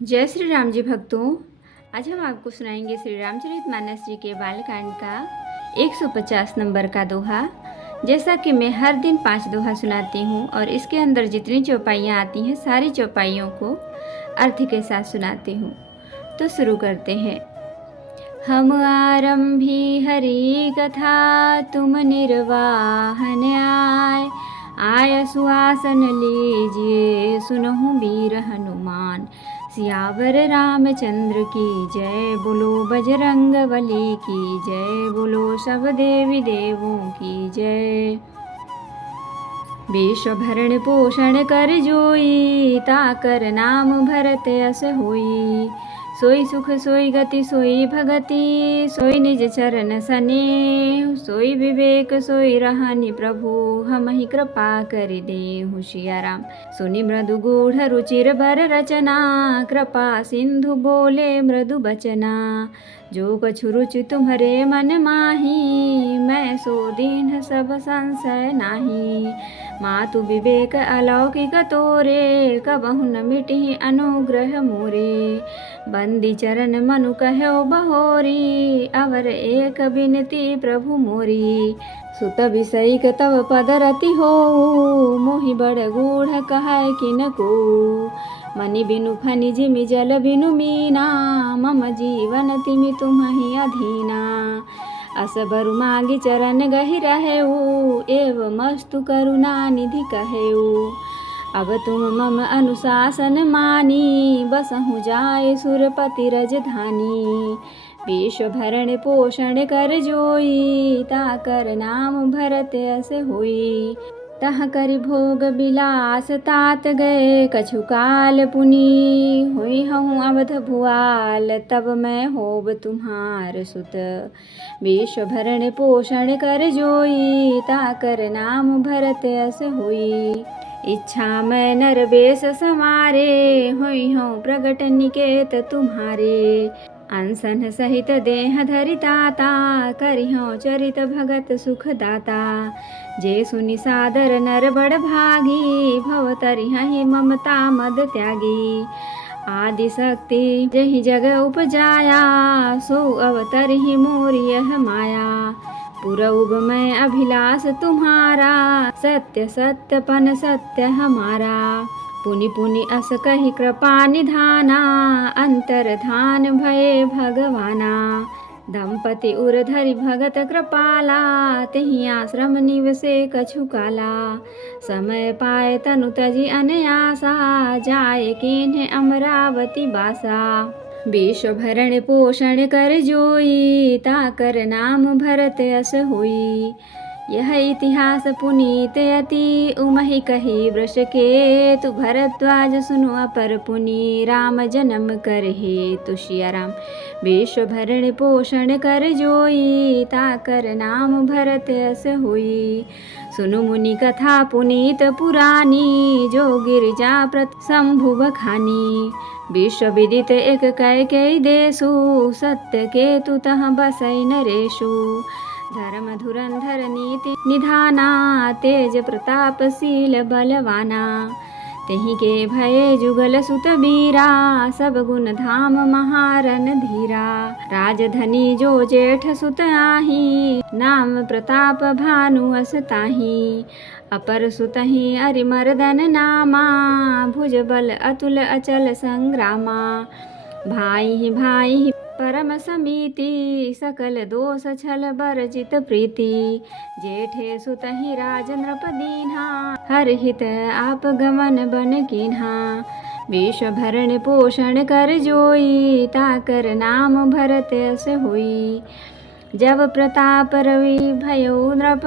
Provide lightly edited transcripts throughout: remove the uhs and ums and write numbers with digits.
जय श्री राम जी भक्तों। आज हम आपको सुनाएंगे श्री रामचरितमानस जी के बालकांड का 150 नंबर का दोहा। जैसा कि मैं हर दिन 5 दोहा सुनाती हूँ और इसके अंदर जितनी चौपाइयाँ आती हैं सारी चौपाइयों को अर्थ के साथ सुनाती हूँ। तो शुरू करते हैं। हम आरंभी हरि कथा तुम निर्वाहन आय सुआसन लीजिए सुनहु वीर हनुमान। सियावर रामचंद्र की जय, बोलो बजरंग बली की जय, बोलो सब देवी देवों की जय। विश्व भरण पोषण कर जोई, ताकर नाम भरत यस होई। सोई सुख सोई गति सोई भगति, सोई निज चरण सने। सोई विवेक सोई रहनि प्रभु, हमहि कृपा करि देहु सिया राम। सुनि मृदु गूढ़ रुचिर बर रचना, कृपा सिंधु बोले मृदु बचना। जो कछु रुचि तुम्हरे मन माही, मैं सो दीन सब संशय नाही। मातु विवेक अलौकिक तोरे, कबहु न मिटहि अनुग्रह मोरे। बंदी चरण मनु कहो बहोरी, अवर एक बिनती प्रभु मोरी। सुत विषयिक तव पद रति हो, मोहि बड़ गूढ़ कहै किन को। मनि बिनु फनि जिमि जल बिनु मीना, मम जीवन तिमि तुम्हि अधीना। अस बरु मांगी चरण गहि रहेऊ, एवं मस्तु करुणा निधि कहेऊ। अब तुम मम अनुशासन मानी, बसहु जाय सुरपति रजधानी। विश्व भरण पोषण कर जोई, ताकर नाम भरत यस होई। तह करि भोग बिलास तात गए, कछु काल पुनि हुई हूँ अवध भुआल। तब मैं होब तुम्हार सुत, विश्व भरण पोषण कर जोई। ताकर नाम भरत यस होई। इच्छा मैं नर बेस समारे, हुई हूँ प्रगट निकेत तुम्हारे। अनसन सहित देह धरि ताता, करिहूँ चरित भगत सुख दाता। जे सुनि सादर नर बड़ भागी, भव तरिहहि ममता मद त्यागी। आदि शक्ति जहि जग उपजाया, सो अवतरिहि मोरि यह माया। पुरउब मैं अभिलाष तुम्हारा, सत्य सत्यपन सत्य हमारा। पुनि पुनि अस कहि कृपा निधाना, अंतर्धान भये भगवाना। दंपति उर धरि भगत कृपाला, तेहि आश्रम निवसे कछु काला। समय पाए तनु तजि अनयासा, जाय कीन्ह अमरावती बासा। विश्व भरण पोषण कर जोई, ताकर नाम भरत यस होई। यह इतिहास पुनीत अति, उमहि कही वृष के तु भरद्वाज सुनु अपर पुनि। राम जन्म कर हेतु सिया राम, विश्व भरण पोषण कर जोई। ताकर नाम भरत यस होई। सुनु मुनि कथा पुनीत पुरानी, जो गिरिजा प्रत शंभु बखानी। विश्व विदित एक कैकेयी देशु, सत्य केतु तह बसै नरेशु। धर्म धुरंधर नीति निधाना, तेज प्रतापशील बलवाना। तेहि के भये जुगल सुत बीरा, सब गुण धाम महारन धीरा। राजधनी जो जेठ सुत आही, नाम प्रताप भानु अस ताही। अपर सुतहि अरिमर्दन नामा, भुज बल अतुल अचल संग्रामा। भाई भाई परम समीति, सकल दोष छल बरजित प्रीति। जेठे सुतहि राज नृप दीन्हा, हर हित आप गमन बन कीन्हा। विश्व भरण पोषण कर जोई, ताकर नाम भरत यस होई। जब प्रताप रवि भयो नृप,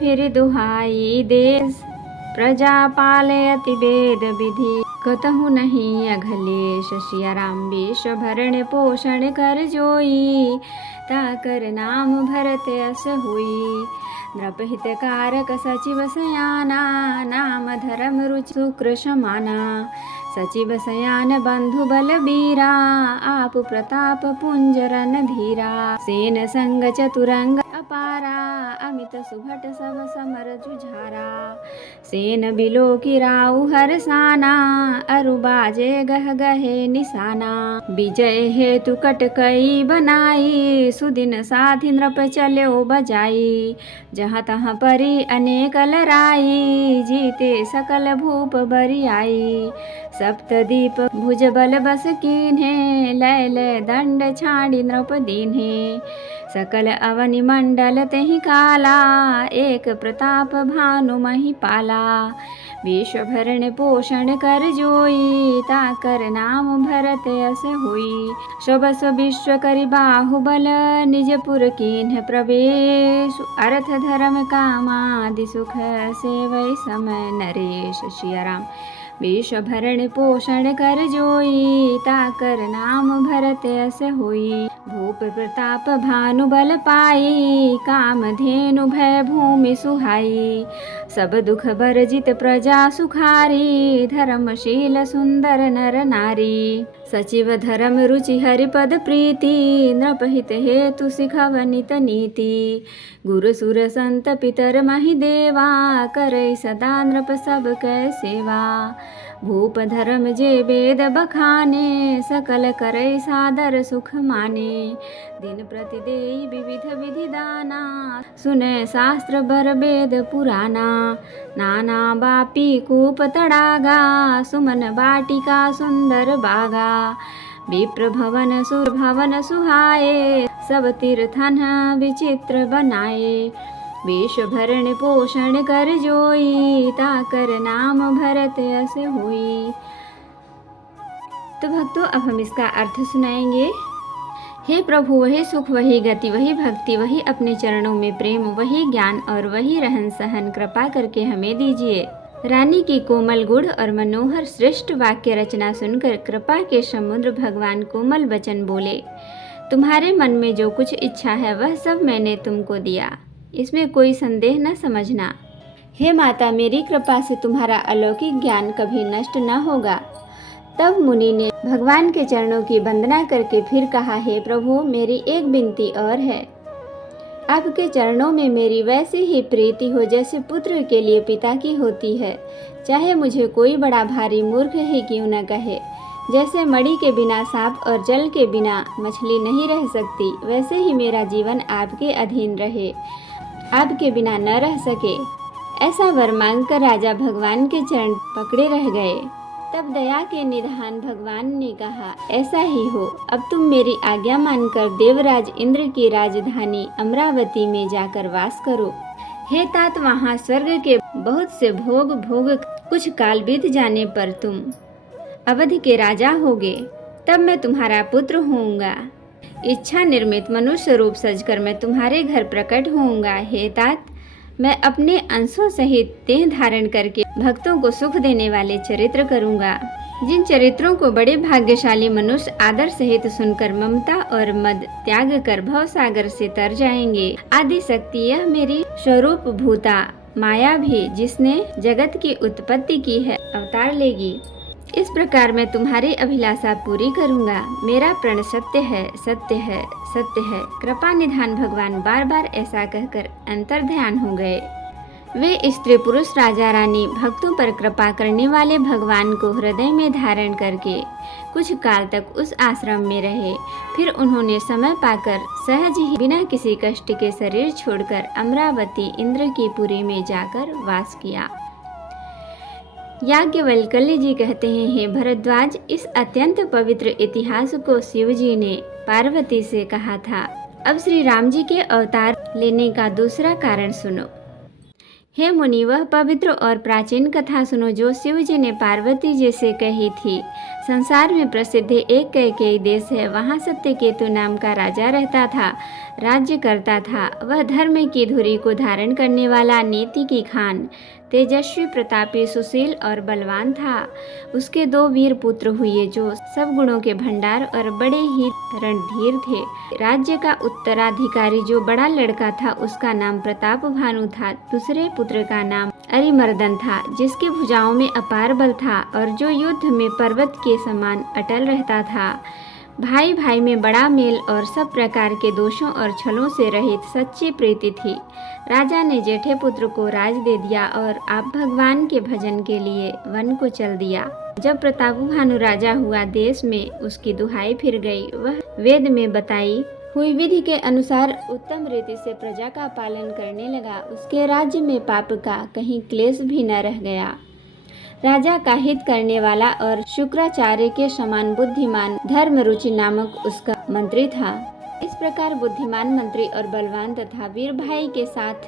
फिर दुहाई देश। प्रजा पाले अति वेद विधि, कतहु नहीं अघलेश सिया राम। विश्व भरण पोषण कर जोई, ताकर नाम भरत यस होई। नृप हितकारक सचिव सयाना, नाम धर्म रुचि शुक्र समाना। सचिव सयान बंधु बलबीरा, आप प्रताप पुंजरन धीरा। सेन संग चतुरंग अपारा, अमित सुभट सब समर जुझारा। सेन बिलो की राउ हरसाना, अरु बाजे गह गहे निशाना। विजय हेतु कटकई बनाई, सुदिन साथी नृप चल्यो बजाई। जहाँ तहाँ परी अनेक लराई, जीते सकल भूप बरियाई। सप्तदीप भुज बल बस कीन्हे, लय लय दंड छाड़ी नृप दीन्हे। सकल अवनि मंडल तेहि काला, एक प्रताप भानु मही पाला। विश्व भरण पोषण कर जोई, ताकर नाम भरत यस होई। शोभस विश्व करि बाहुबल, निज पुर कीन्ह प्रवेश। अर्थ धर्म कामादि सुख, सेवै समय नरेश। सिया राम। विश्व भरण पोषण कर जोई, ताकर नाम भरत यस होई। भूप प्रताप भानु बल पाई, कामधेनु भय भूमि सुहाई। सब दुख बरजित प्रजा सुखारी, धर्मशील सुंदर नर नारी। सचिव धर्म रुचि हरिपद प्रीति, नृपहित हेतु सिखवनित नीति। गुरु सुर संत पितर महि देवा, करई सदा नृप सब कै सेवा। भूप धर्म जे वेद बखाने, सकल करई सादर सुख माने। दिन प्रति देई विविध विधि दाना, सुने शास्त्र बर वेद पुराना। नाना बापी कूप तड़ागा, सुमन बाटिका सुंदर बागा। विप्र भवन सुर भवन सुहाए, सब तीर्थन विचित्र बनाए। विश्व भरण पोषण कर जोई, ताकर नाम भरत यस होई। तो भक्तों, अब हम इसका अर्थ सुनाएंगे। हे प्रभु, वही सुख, वही गति, वही भक्ति, वही अपने चरणों में प्रेम, वही ज्ञान और वही रहन सहन कृपा करके हमें दीजिए। रानी की कोमल गुड़ और मनोहर श्रेष्ठ वाक्य रचना सुनकर कृपा के समुद्र भगवान कोमल वचन बोले। तुम्हारे मन में जो कुछ इच्छा है वह सब मैंने तुमको दिया, इसमें कोई संदेह न समझना। हे माता, मेरी कृपा से तुम्हारा अलौकिक ज्ञान कभी नष्ट न होगा। तब मुनि ने भगवान के चरणों की वंदना करके फिर कहा, हे प्रभु, मेरी एक विनती और है। आपके चरणों में मेरी वैसी ही प्रीति हो जैसे पुत्र के लिए पिता की होती है। चाहे मुझे कोई बड़ा भारी मूर्ख ही क्यों न कहे। जैसे मणि के बिना सांप और जल के बिना मछली नहीं रह सकती, वैसे ही मेरा जीवन आपके अधीन रहे, आपके बिना न रह सके। ऐसा वर मांगकर राजा भगवान के चरण पकड़े रह गए। तब दया के निधान भगवान ने कहा, ऐसा ही हो। अब तुम मेरी आज्ञा मानकर देवराज इंद्र की राजधानी अमरावती में जाकर वास करो। हे तात, वहाँ स्वर्ग के बहुत से भोग कुछ काल बीत जाने पर तुम अवध के राजा होगे। तब मैं तुम्हारा पुत्र होऊंगा। इच्छा निर्मित मनुष्य रूप सजकर मैं तुम्हारे घर प्रकट होऊंगा। हे तात, मैं अपने अंशों सहित देह धारण करके भक्तों को सुख देने वाले चरित्र करूंगा, जिन चरित्रों को बड़े भाग्यशाली मनुष्य आदर सहित सुनकर ममता और मद त्याग कर भव सागर से तर जाएंगे। आदि शक्ति यह मेरी स्वरूप भूता माया भी, जिसने जगत की उत्पत्ति की है, अवतार लेगी। इस प्रकार मैं तुम्हारी अभिलाषा पूरी करूंगा। मेरा प्रण सत्य है, सत्य है, सत्य है। कृपा निधान भगवान बार बार ऐसा कहकर अंतर ध्यान हो गए। वे स्त्री पुरुष राजा रानी भक्तों पर कृपा करने वाले भगवान को हृदय में धारण करके कुछ काल तक उस आश्रम में रहे। फिर उन्होंने समय पाकर सहज ही बिना किसी कष्ट के शरीर छोड़कर अमरावती इंद्र की पुरी में जाकर वास किया। याज्ञवल्क्य जी कहते हैं, हे भरद्वाज, इस अत्यंत पवित्र इतिहास को शिव जी ने पार्वती से कहा था। अब श्री राम जी के अवतार लेने का दूसरा कारण सुनो। हे मुनि, वह पवित्र और प्राचीन कथा सुनो जो शिव जी ने पार्वती जी से कही थी। संसार में प्रसिद्ध एक कैकेयी देश है। वहाँ सत्यकेतु नाम का राजा रहता था, राज्य करता था। वह धर्म की धुरी को धारण करने वाला, नीति की खान, तेजस्वी, प्रतापी, सुशील और बलवान था। उसके 2 वीर पुत्र हुए जो सब गुणों के भंडार और बड़े ही रणधीर थे। राज्य का उत्तराधिकारी जो बड़ा लड़का था उसका नाम प्रताप भानु था। दूसरे पुत्र का नाम अरिमर्दन था, जिसकी भुजाओं में अपार बल था और जो युद्ध में पर्वत के समान अटल रहता था। भाई भाई में बड़ा मेल और सब प्रकार के दोषों और छलों से रहित सच्ची प्रीति थी। राजा ने जेठे पुत्र को राज दे दिया और आप भगवान के भजन के लिए वन को चल दिया। जब प्रतापु भानु राजा हुआ, देश में उसकी दुहाई फिर गई। वह वेद में बताई हुई विधि के अनुसार उत्तम रीति से प्रजा का पालन करने लगा। उसके राज्य में पाप का कहीं क्लेश भी न रह गया। राजा का हित करने वाला और शुक्राचार्य के समान बुद्धिमान धर्मरुचि नामक उसका मंत्री था। इस प्रकार बुद्धिमान मंत्री और बलवान तथा वीर भाई के साथ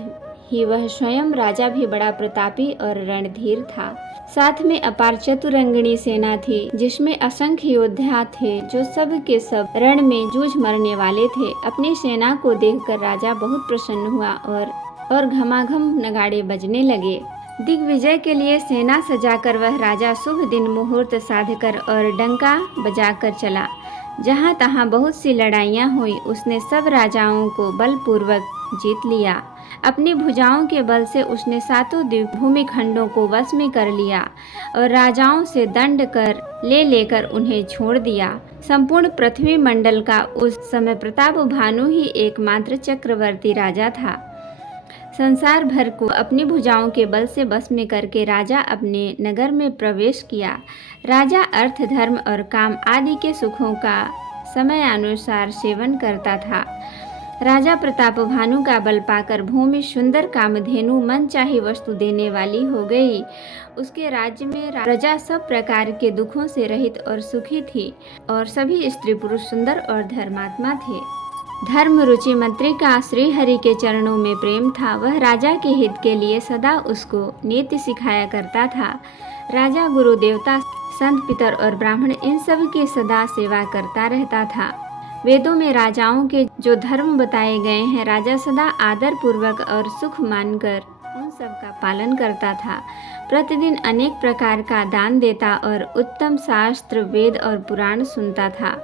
ही वह स्वयं राजा भी बड़ा प्रतापी और रणधीर था। साथ में अपार चतुरंगिणी सेना थी, जिसमें असंख्य योद्धा थे जो सब के सब रण में जूझ मरने वाले थे। अपनी सेना को देखकर राजा बहुत प्रसन्न हुआ और घमाघम नगाड़े बजने लगे। दिग्विजय के लिए सेना सजाकर वह राजा शुभ दिन मुहूर्त साधकर और डंका बजाकर चला। जहाँ तहाँ बहुत सी लड़ाइयाँ हुई। उसने सब राजाओं को बलपूर्वक जीत लिया। अपनी भुजाओं के बल से उसने सातों द्वीप भूमि खंडों को वश में कर लिया और राजाओं से दंड कर लेकर उन्हें छोड़ दिया। संपूर्ण पृथ्वी मंडल का उस समय प्रताप भानु ही एकमात्र चक्रवर्ती राजा था। संसार भर को अपनी भुजाओं के बल से बस में करके राजा अपने नगर में प्रवेश किया। राजा अर्थ, धर्म और काम आदि के सुखों का समयानुसार सेवन करता था। राजा प्रताप भानु का बल पाकर भूमि सुंदर कामधेनु मनचाही वस्तु देने वाली हो गई। उसके राज्य में प्रजा सब प्रकार के दुखों से रहित और सुखी थी और सभी स्त्री पुरुष सुंदर और धर्मात्मा थे। धर्म रुचि मंत्री का श्री हरि के चरणों में प्रेम था। वह राजा के हित के लिए सदा उसको नीति सिखाया करता था। राजा गुरु देवता संत पितर और ब्राह्मण इन सब की सदा सेवा करता रहता था। वेदों में राजाओं के जो धर्म बताए गए हैं, राजा सदा आदर पूर्वक और सुख मानकर उन सब का पालन करता था। प्रतिदिन अनेक प्रकार का दान देता और उत्तम शास्त्र, वेद और पुराण सुनता था।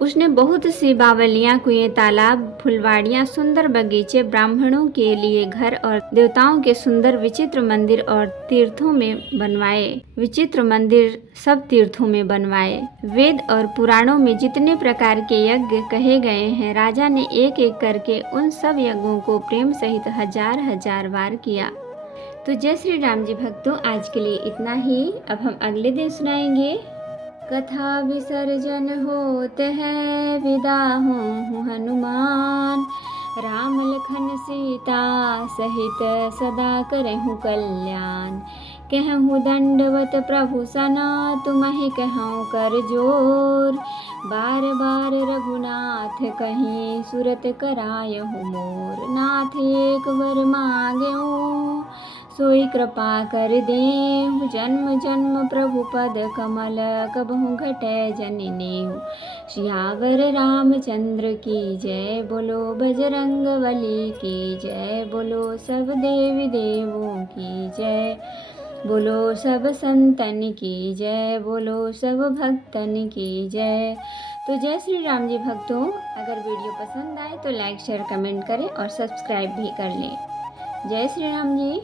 उसने बहुत सी बावलियाँ, कुएं, तालाब, फुलवाड़ियाँ, सुंदर बगीचे, ब्राह्मणों के लिए घर और देवताओं के सुंदर विचित्र मंदिर और तीर्थों में बनवाए। विचित्र मंदिर सब तीर्थों में बनवाए। वेद और पुराणों में जितने प्रकार के यज्ञ कहे गए हैं, राजा ने एक एक करके उन सब यज्ञों को प्रेम सहित हजार हजार बार किया। तो जय श्री राम जी भक्तों, आज के लिए इतना ही। अब हम अगले दिन सुनाएंगे। कथा विसर्जन होते हैं, विदा हूँ हनुमान। राम लखन सीता सहित सदा करहूँ कल्याण। कहूँ दंडवत प्रभु सना, तुम्हें कहूँ कर जोर। बार बार रघुनाथ कहीं, सुरत करायहु मोर। नाथ एक वर मांगेऊ, सोई कृपा कर देहु। जन्म जन्म प्रभु पद कमल, कबहु घटै जनिनेहु। सियावर रामचंद्र की जय, बोलो बजरंगबली की जय। बोलो सब देवी देवों की जय, बोलो सब संतन की जय, बोलो सब भक्तन की जय। तो जय श्री राम जी भक्तों, अगर वीडियो पसंद आए तो लाइक शेयर कमेंट करें और सब्सक्राइब भी कर लें। जय श्री राम जी।